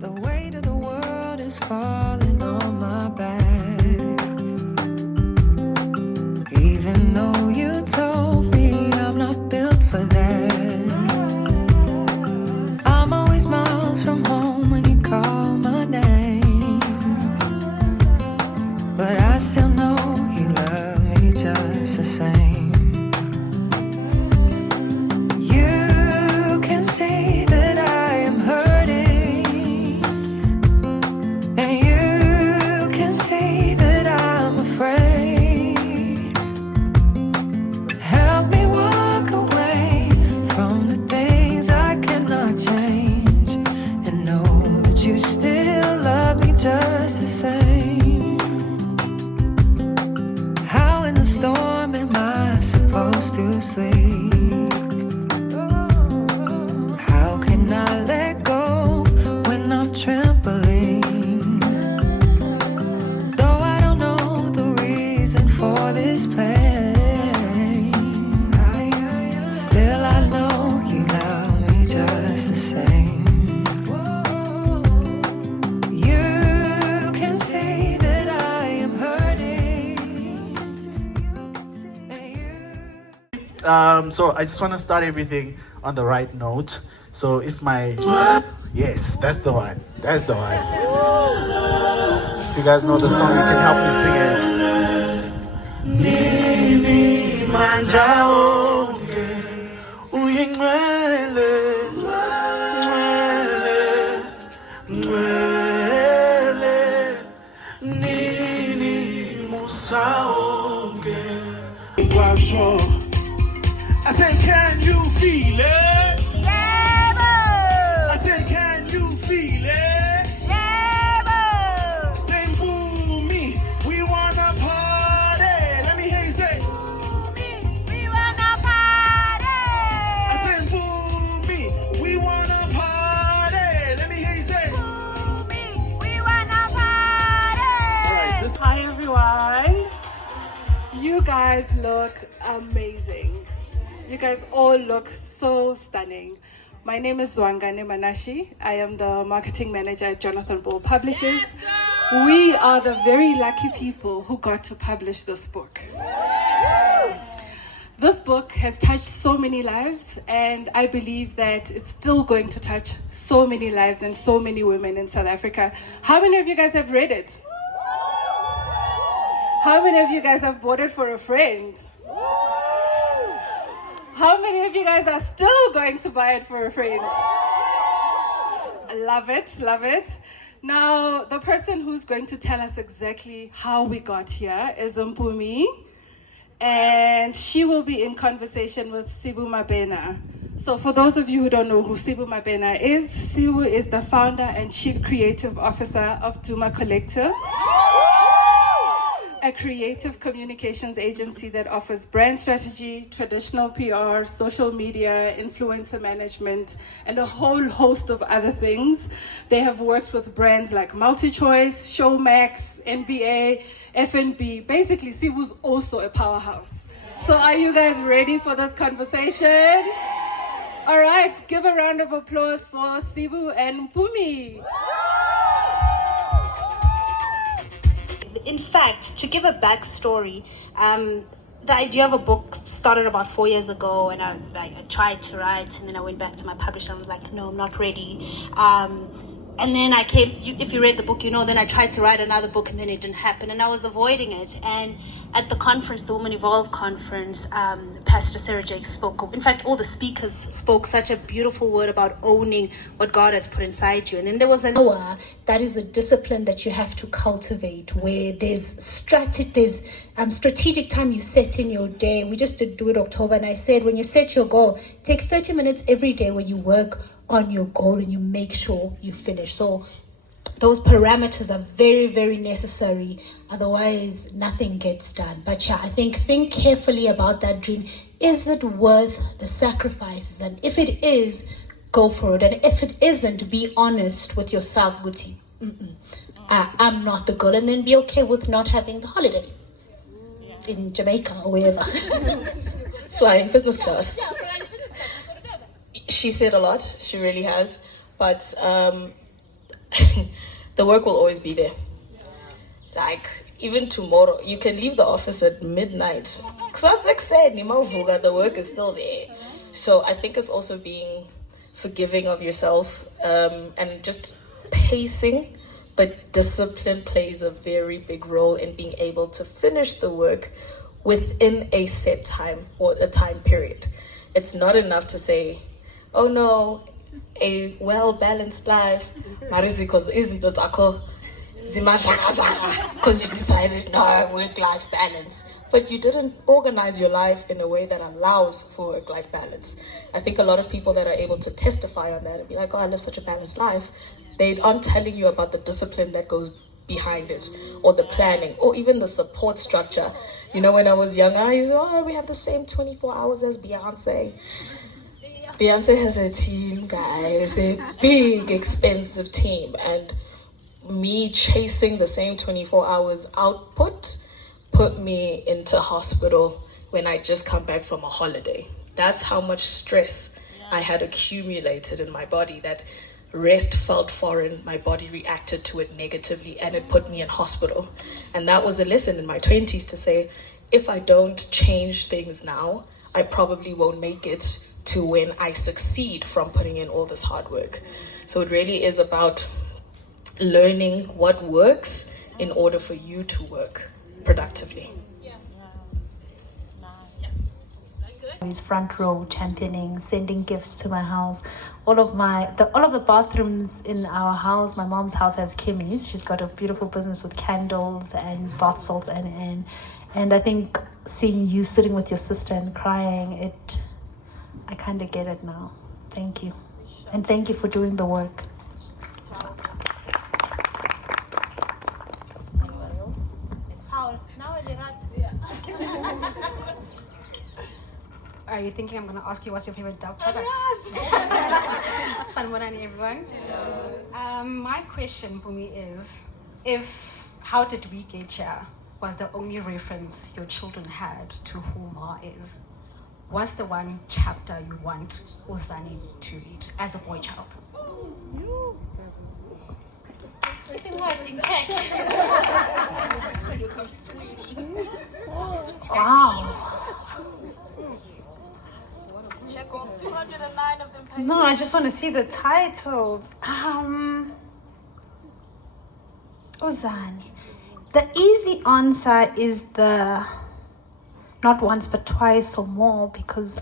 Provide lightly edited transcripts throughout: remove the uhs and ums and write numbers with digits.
The weight of the world is falling on my back. Even though you told me I'm not built for that. I'm always miles from home when you call my name. But I still know you love me just the same. You can see that I am hurting, and you can see that I'm afraid. Help me walk away from the things I cannot change, and know that you still love me just the same. How in the storm am I supposed to sleep? How can I let go when I'm trembling? Though I don't know the reason for this pain, still I know you love me just the same. You can see that I am hurting. So I just want to start everything on the right note. So if my yes, that's the one. That's the one. If you guys know the song, you can help me sing it. Nini manja onke uyingcwele ngcwele nini musa onke. I said, can you feel it? I said, can you feel it? Say, Mpoomy, we wanna party. Let me hear you say. We wanna party. I said, Mpoomy, we wanna party. Let me hear you say. We wanna party. Hi everyone. You guys look amazing. You guys all look so stunning. My name is Zwangane Manashi. I am the marketing manager at Jonathan Ball Publishers. We are the very lucky people who got to publish this book. This book has touched so many lives, and I believe that it's still going to touch so many lives and so many women in South Africa. How many of you guys have read it? How many of you guys have bought it for a friend? How many of you guys are still going to buy it for a friend? Love it, love it. Now, the person who's going to tell us exactly how we got here is Mpoomy, and she will be in conversation with Sibu Mabena. So for those of you who don't know who Sibu Mabena is, Sibu is the founder and chief creative officer of Duma Collective, a creative communications agency that offers brand strategy, traditional PR, social media, influencer management, and a whole host of other things. They have worked with brands like MultiChoice, Showmax, NBA, FNB. Basically, Sibu's also a powerhouse. So are you guys ready for this conversation? All right, give a round of applause for Sibu and Mpoomy. In fact, to give a backstory, the idea of a book started about 4 years ago, and I tried to write, and then I went back to my publisher and was like, no, I'm not ready. And then I came, if you read the book, you know, then I tried to write another book and then it didn't happen, and I was avoiding it. And at the conference, the Women Evolve conference, Pastor Sarah Jakes spoke. In fact, all the speakers spoke such a beautiful word about owning what God has put inside you. And then there was an hour that is a discipline that you have to cultivate, where there's strategic time you set in your day. We just did Do It October, and I said, when you set your goal, take 30 minutes every day where you work on your goal and you make sure you finish. So those parameters are very, very necessary. Otherwise, nothing gets done. But yeah, I think carefully about that dream. Is it worth the sacrifices? And if it is, go for it. And if it isn't, be honest with yourself, Guti. I'm not the good. And then be okay with not having the holiday in Jamaica or wherever. Flying business class. She said a lot. She really has. But the work will always be there. Like, even tomorrow, you can leave the office at midnight. Because like said, the work is still there. So I think it's also being forgiving of yourself, and just pacing. But discipline plays a very big role in being able to finish the work within a set time or a time period. It's not enough to say, oh no, a well-balanced life, because you decided no, work-life balance, but you didn't organize your life in a way that allows for work-life balance. I think a lot of people that are able to testify on that and be like, oh, I live such a balanced life, they aren't telling you about the discipline that goes behind it, or the planning, or even the support structure. You know, when I was younger, I used to, oh, we have the same 24 hours as Beyonce. Beyonce has a team, guys, a big, expensive team, and me chasing the same 24 hours output put me into hospital when I just come back from a holiday. That's how much stress I had accumulated in my body, that rest felt foreign, my body reacted to it negatively, and it put me in hospital. And that was a lesson in my 20s to say, if I don't change things now, I probably won't make it to when I succeed from putting in all this hard work. So it really is about learning what works in order for you to work productively. He's front row championing, sending gifts to my house. All of the bathrooms in our house, my mom's house, has chemis. She's got a beautiful business with candles and bath salts, and I think seeing you sitting with your sister and crying, I kind of get it now. Thank you, and thank you for doing the work. Are you thinking I'm going to ask you what's your favorite Dove product? Sanibonani, everyone. My question, Mpoomy, is how did we get here was the only reference your children had to who Ma is. What's the one chapter you want Uzani to read as a boy child? Wow. No, I just want to see the titles. Uzani. The easy answer is the not once but twice or more, because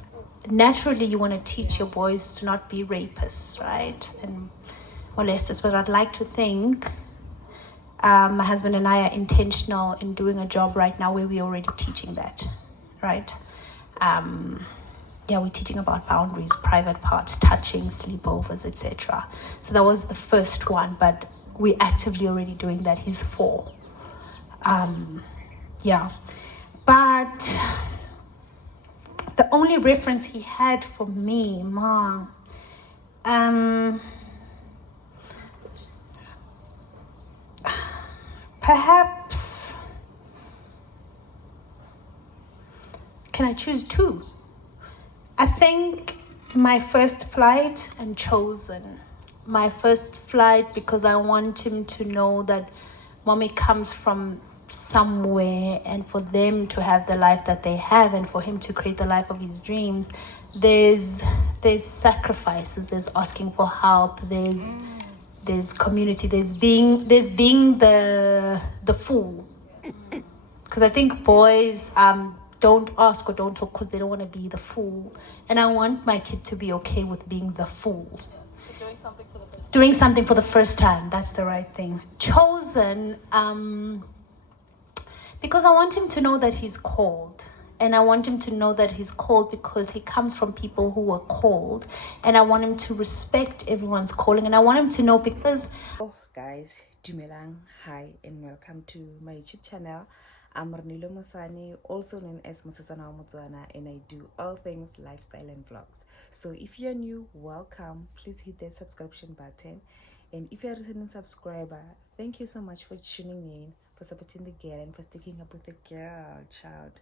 naturally you want to teach your boys to not be rapists, right? And molesters. But I'd like to think my husband and I are intentional in doing a job right now where we're already teaching that, right? We're teaching about boundaries, private parts, touching, sleepovers, etc. So that was the first one, but we're actively already doing that. He's 4. But the only reference he had for me, Ma, perhaps, can I choose 2? I think my first flight and Chosen. My first flight because I want him to know that Mommy comes from somewhere, and for them to have the life that they have and for him to create the life of his dreams, there's sacrifices, there's asking for help, there's community, there's being the fool. Because I think boys don't ask or don't talk because they don't want to be the fool, and I want my kid to be okay with being the fool. Doing something for the first time, that's the right thing. Chosen, because I want him to know that he's called. And I want him to know that he's called because he comes from people who were called. And I want him to respect everyone's calling. And I want him to know because... Oh, guys, Dumelang Hi and Welcome to my YouTube channel. I'm Renilo Musani, also known as Musasana Motswana, and I do all things lifestyle and vlogs. So if you're new, welcome. Please hit that subscription button. And if you're a returning subscriber, thank you so much for tuning in, for supporting the girl, and for sticking up with the girl child.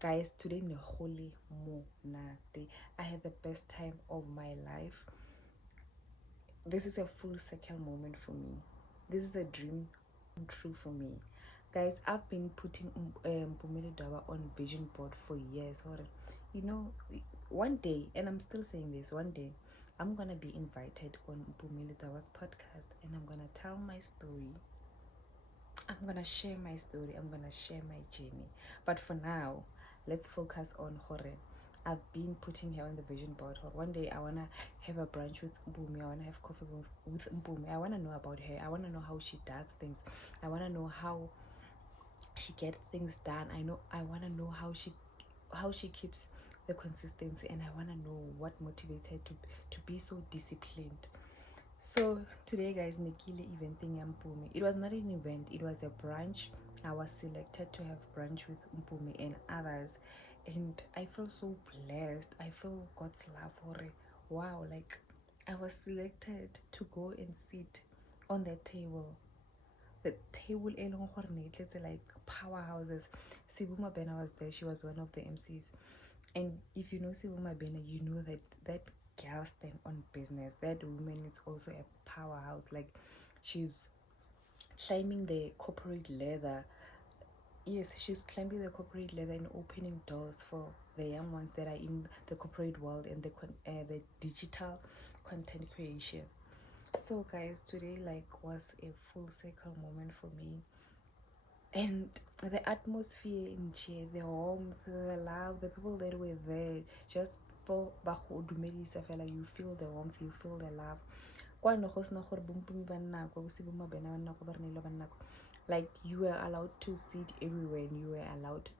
Guys, today ni holy mo nate. I had the best time of my life. this is a full circle moment for me. This is a dream come true for me. Guys, I've been putting Mpoomy Ledwaba on vision board for years. Or, you know, one day, and I'm still saying this, one day, I'm gonna be invited on Mpoomy Ledwaba's podcast, and I'm gonna tell my story. I'm gonna share my story. I'm gonna share my journey. But for now, let's focus on Hore. I've been putting her on the vision board. One day I wanna have a brunch with Mpoomy. I wanna have coffee with Mpoomy. I wanna know about her. I wanna know how she does things. I wanna know how she gets things done. I wanna know how she keeps the consistency, and I wanna know what motivates her to be so disciplined. So today, guys, Nikile eventing Mpoomy. It was not an event, it was a brunch. I was selected to have brunch with Mpoomy and others, and I feel so blessed. I feel God's love for it. Wow, like I was selected to go and sit on that table. The table alone it's like powerhouses. Sibuma Bena was there. She was one of the MCs. And if you know Sibuma Bena, you know that girl stand on business. That woman is also a powerhouse. Like, she's climbing the corporate ladder. Yes, she's climbing the corporate ladder and opening doors for the young ones that are in the corporate world and the digital content creation. So guys, today like was a full circle moment for me, and the atmosphere in here, the warmth, the love, the people that were there just for bago dumedisa fela, you feel the warmth, you feel the love. Like, you were allowed to sit everywhere, and you were allowed.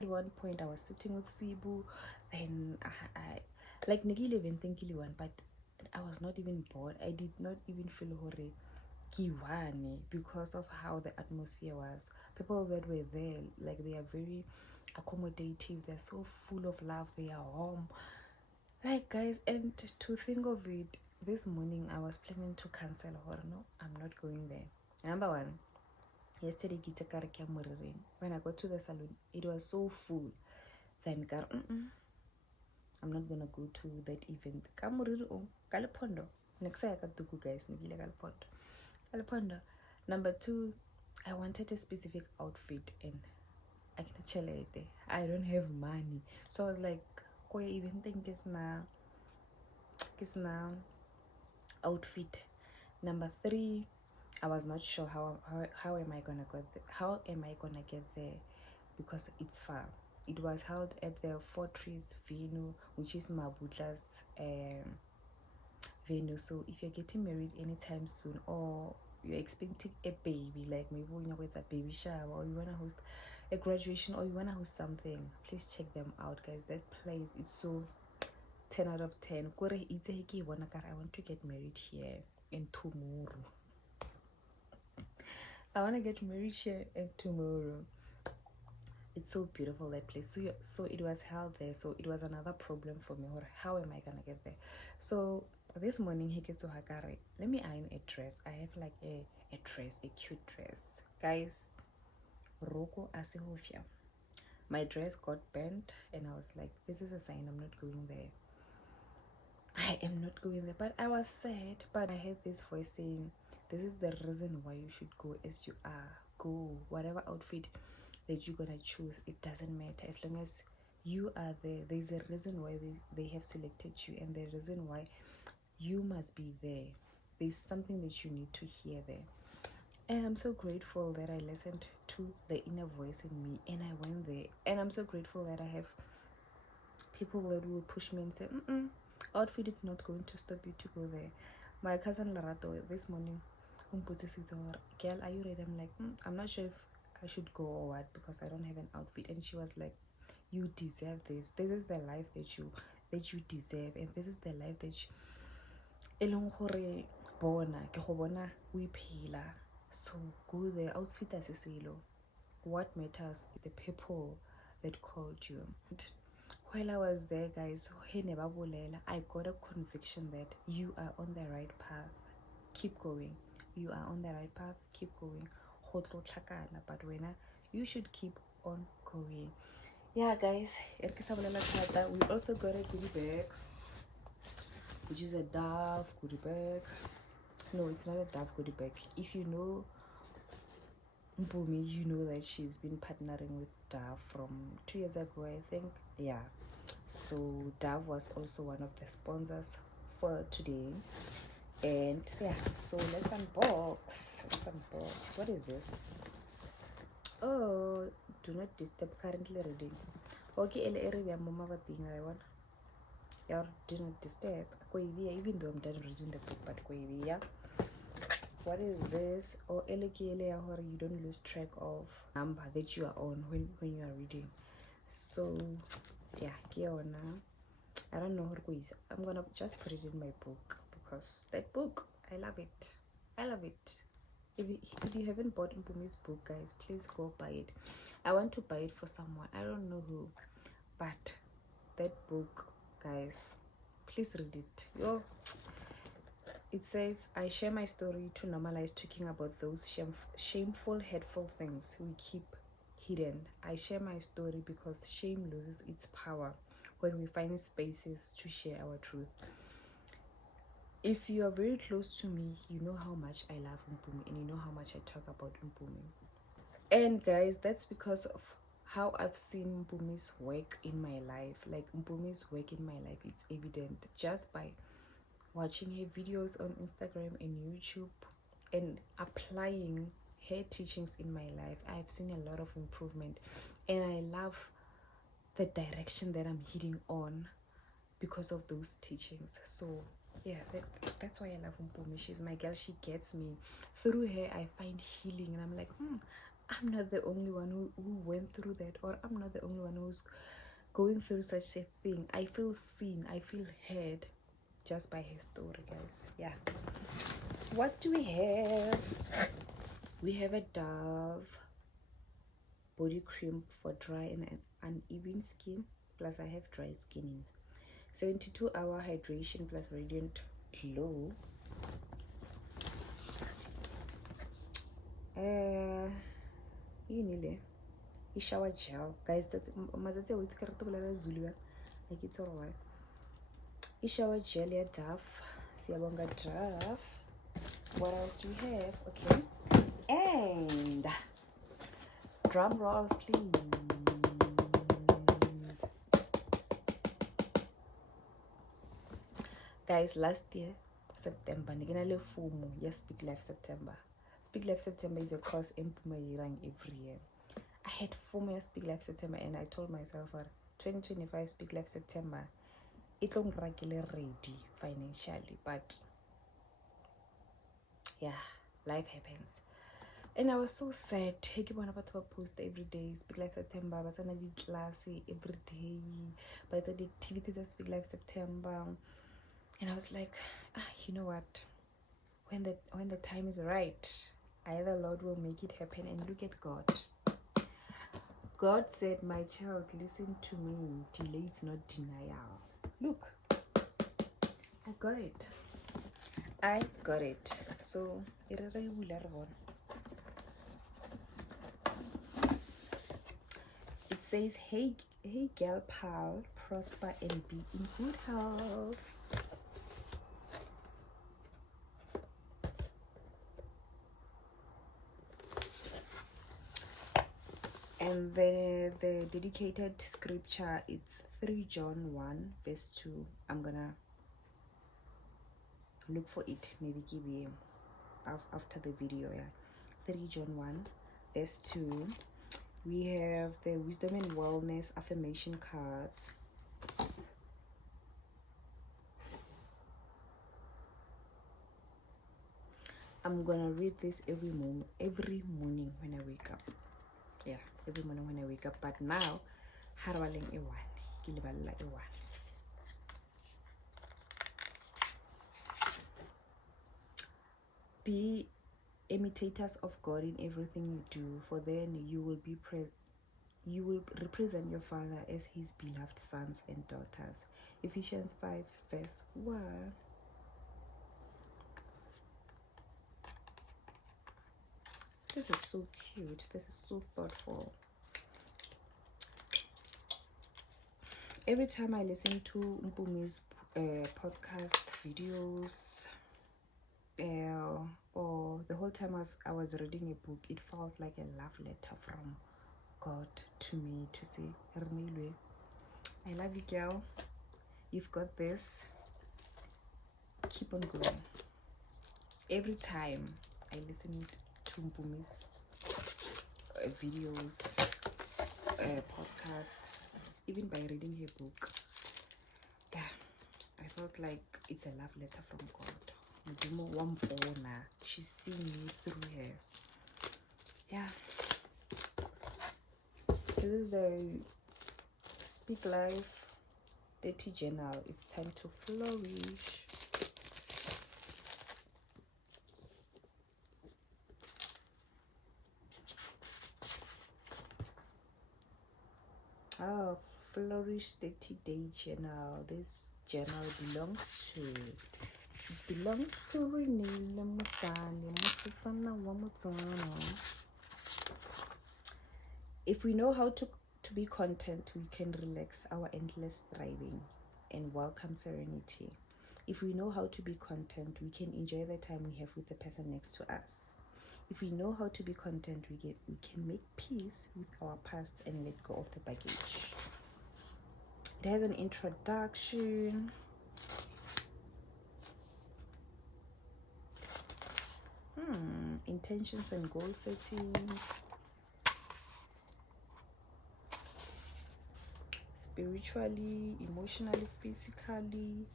At one point I was sitting with Sibu, then I like Nigile even thinking one, but I was not even bored. I did not even feel hore kiwane because of how the atmosphere was. People that were there, like, they are very accommodative, they're so full of love, they are warm. Like, guys, and to think of it, this morning I was planning to cancel her. No, I'm not going there. Number one, yesterday when I got to the salon, it was so full. Then I'm not gonna go to that event. Kalepondo. Next I got to go, guys. Kalepondo. Number two, I wanted a specific outfit, and I can tell it. I don't have money, so I was like, "Koya even think it's now outfit." Number three, I was not sure how am I gonna get there, because it's far. It was held at the Fortress venue, which is Mabutla's venue. So if you're getting married anytime soon, or you're expecting a baby, like maybe when it's a baby shower, or you want to host a graduation, or you want to host something, please check them out, guys. That place is so 10 out of 10. I want to get married here in tomorrow. I want to get married here and tomorrow. It's so beautiful, that place. So it was held there. So it was another problem for me. How am I gonna get there? So this morning he gets to Hakari. Let me iron a dress. I have like a dress, a cute dress. Guys, Roko Asihofia. My dress got bent, and I was like, this is a sign I'm not going there. I am not going there. But I was sad. But I heard this voice saying, this is the reason why you should go as you are. Go. Whatever outfit that you're gonna choose, it doesn't matter. As long as you are there, there's a reason why they have selected you, and the reason why you must be there. There's something that you need to hear there. And I'm so grateful that I listened to the inner voice in me, and I went there. And I'm so grateful that I have people that will push me and say, outfit is not going to stop you to go there. My cousin Larato this morning, girl, are you ready? I'm like, I'm not sure if I should go or what, because I don't have an outfit. And she was like, you deserve this. This is the life that you deserve, and this is the life that we phela. So go there. Outfit as a silo. What matters is the people that called you. While I was there, guys, I got a conviction that you are on the right path. Keep going. You are on the right path. Keep going. But when you should keep on going. Yeah, guys, we also got a goodie bag. which is a Dove goodie bag. No, it's not a Dove goodie bag. If you know Mpoomy, you know that she's been partnering with Dove from 2 years ago, I think. Yeah, so Dove was also one of the sponsors for today. And yeah, so let's unbox. What is this? Oh, do not disturb, currently reading. Okay, yeah, do not disturb. Even though I'm done reading the book, but yeah. What is this? Or you don't lose track of number that you are on when you are reading. So yeah, I don't know how to use. I'm gonna just put it in my book because that book, I love it. If you haven't bought Mpoomy's book, guys, please go buy it. I want to buy it for someone. I don't know who, but that book, guys, please read it. It says, I share my story to normalize talking about those shameful, hateful things we keep hidden. I share my story because shame loses its power when we find spaces to share our truth. If you are very close to me, you know how much I love Mpoomy and you know how much I talk about Mpoomy. And guys, that's because of how I've seen Mpoomy's work in my life. Like Mpoomy's work in my life, it's evident just by watching her videos on Instagram and YouTube and applying her teachings in my life. I've seen a lot of improvement and I love the direction that I'm heading on because of those teachings. So yeah, that's why I love Mpoomy. She's my girl. She gets me. Through her I find healing and I'm like, I'm not the only one who went through that, or I'm not the only one who's going through such a thing. I feel seen, I feel heard just by her story, guys. Yeah, what do we have? We have a Dove body cream for dry and uneven skin, plus I have dry skin. 72-hour hydration plus radiant glow. Shower gel, guys. That's like it's alright. Shower gel ya Dove. Siyabonga Dove. What else do we have? Okay, and drum rolls, please. Guys, last year September nginale FOMO. Yes, Speak Life September. Speak Life September is a course Mpoomy running every year. I had FOMO ya Speak Life September and I told myself 2025 Speak Life September it won't ready financially, but yeah, life happens. And I was so sad. I keep on about to post every day Speak Life September, but I did class every day, but I did activities that Speak Life September. And I was like, you know what, when the time is right, either Lord will make it happen. And look at God said, my child, listen to me, delay is not denial. Look, I got it. So it says, hey girl pal, prosper and be in good health. And the dedicated scripture, it's 3 John 1 verse 2. I'm gonna look for it, maybe give you after the video. Yeah, 3 John 1 verse 2. We have the wisdom and wellness affirmation cards. I'm gonna read this every morning when I wake up. Yeah, every morning when I wake up. But now be imitators of God in everything you do, for then you will represent your Father as his beloved sons and daughters. Ephesians 5 verse 1. This is so cute. This is so thoughtful. Every time I listen to Mpoomy's podcast videos, or the whole time I was reading a book, it felt like a love letter from God to me to say, Renilwe, I love you, girl. You've got this. Keep on going. Every time I listen to Mpoomy's videos, podcast, even by reading her book, yeah, I felt like it's a love letter from God. Mudumo wampona, she's seeing me through her. Yeah, this is the Speak Life Dirty Journal. It's time to flourish. Oh, Flourish 30-day journal. This journal belongs to Renile Musani Musitsana Wamutsano. If we know how to be content, we can relax our endless striving and welcome serenity. If we know how to be content, we can enjoy the time we have with the person next to us. If we know how to be content, we can make peace with our past and let go of the baggage. It has an introduction. Intentions and goal setting. Spiritually, emotionally, physically,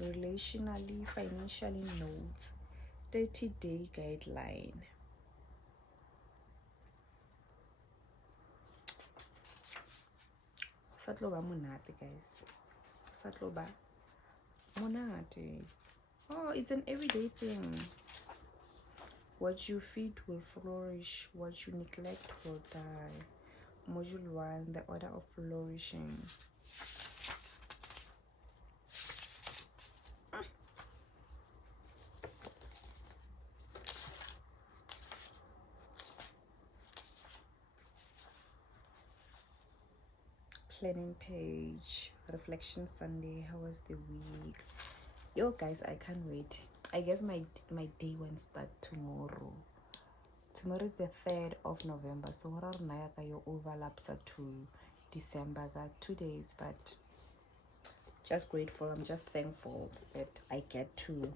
relationally, financially notes. 30-day guideline. Satloba monate, guys. Satloba monate. Oh, it's an everyday thing. What you feed will flourish. What you neglect will die. Module 1, the order of flourishing. Planning page, reflection Sunday. How was the week? Yo guys, I can't wait. I guess my day won't start tomorrow. Tomorrow is the 3rd of November, so your overlaps to December. That 2 days, but just grateful. I'm just thankful that I get to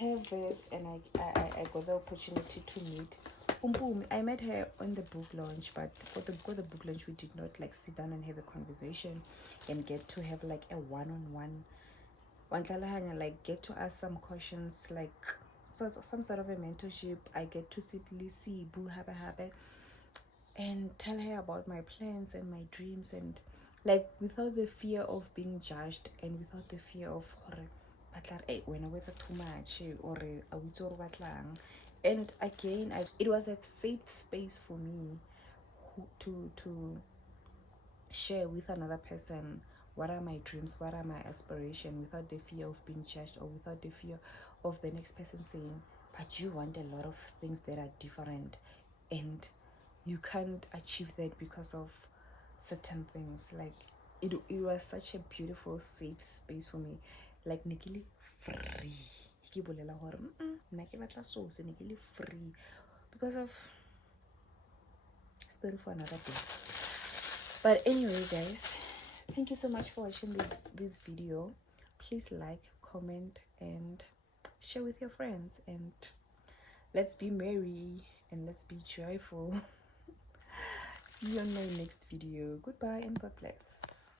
have this, and I got the opportunity to meet Mpoomy. I met her on the book launch, but for the book launch we did not like sit down and have a conversation and get to have like a one-on-one like get to ask some questions, like some sort of a mentorship. I get to see boo habe and tell her about my plans and my dreams, and like without the fear of being judged and without the fear of when I was too much or and again it was a safe space for me to share with another person what are my dreams, what are my aspirations, without the fear of being judged or without the fear of the next person saying, but you want a lot of things that are different and you can't achieve that because of certain things. Like it was such a beautiful safe space for me. Like nekili free free because of story for another day. But anyway guys, thank you so much for watching this video. Please like, comment and share with your friends, and let's be merry and let's be joyful. See you on my next video. Goodbye and God bless.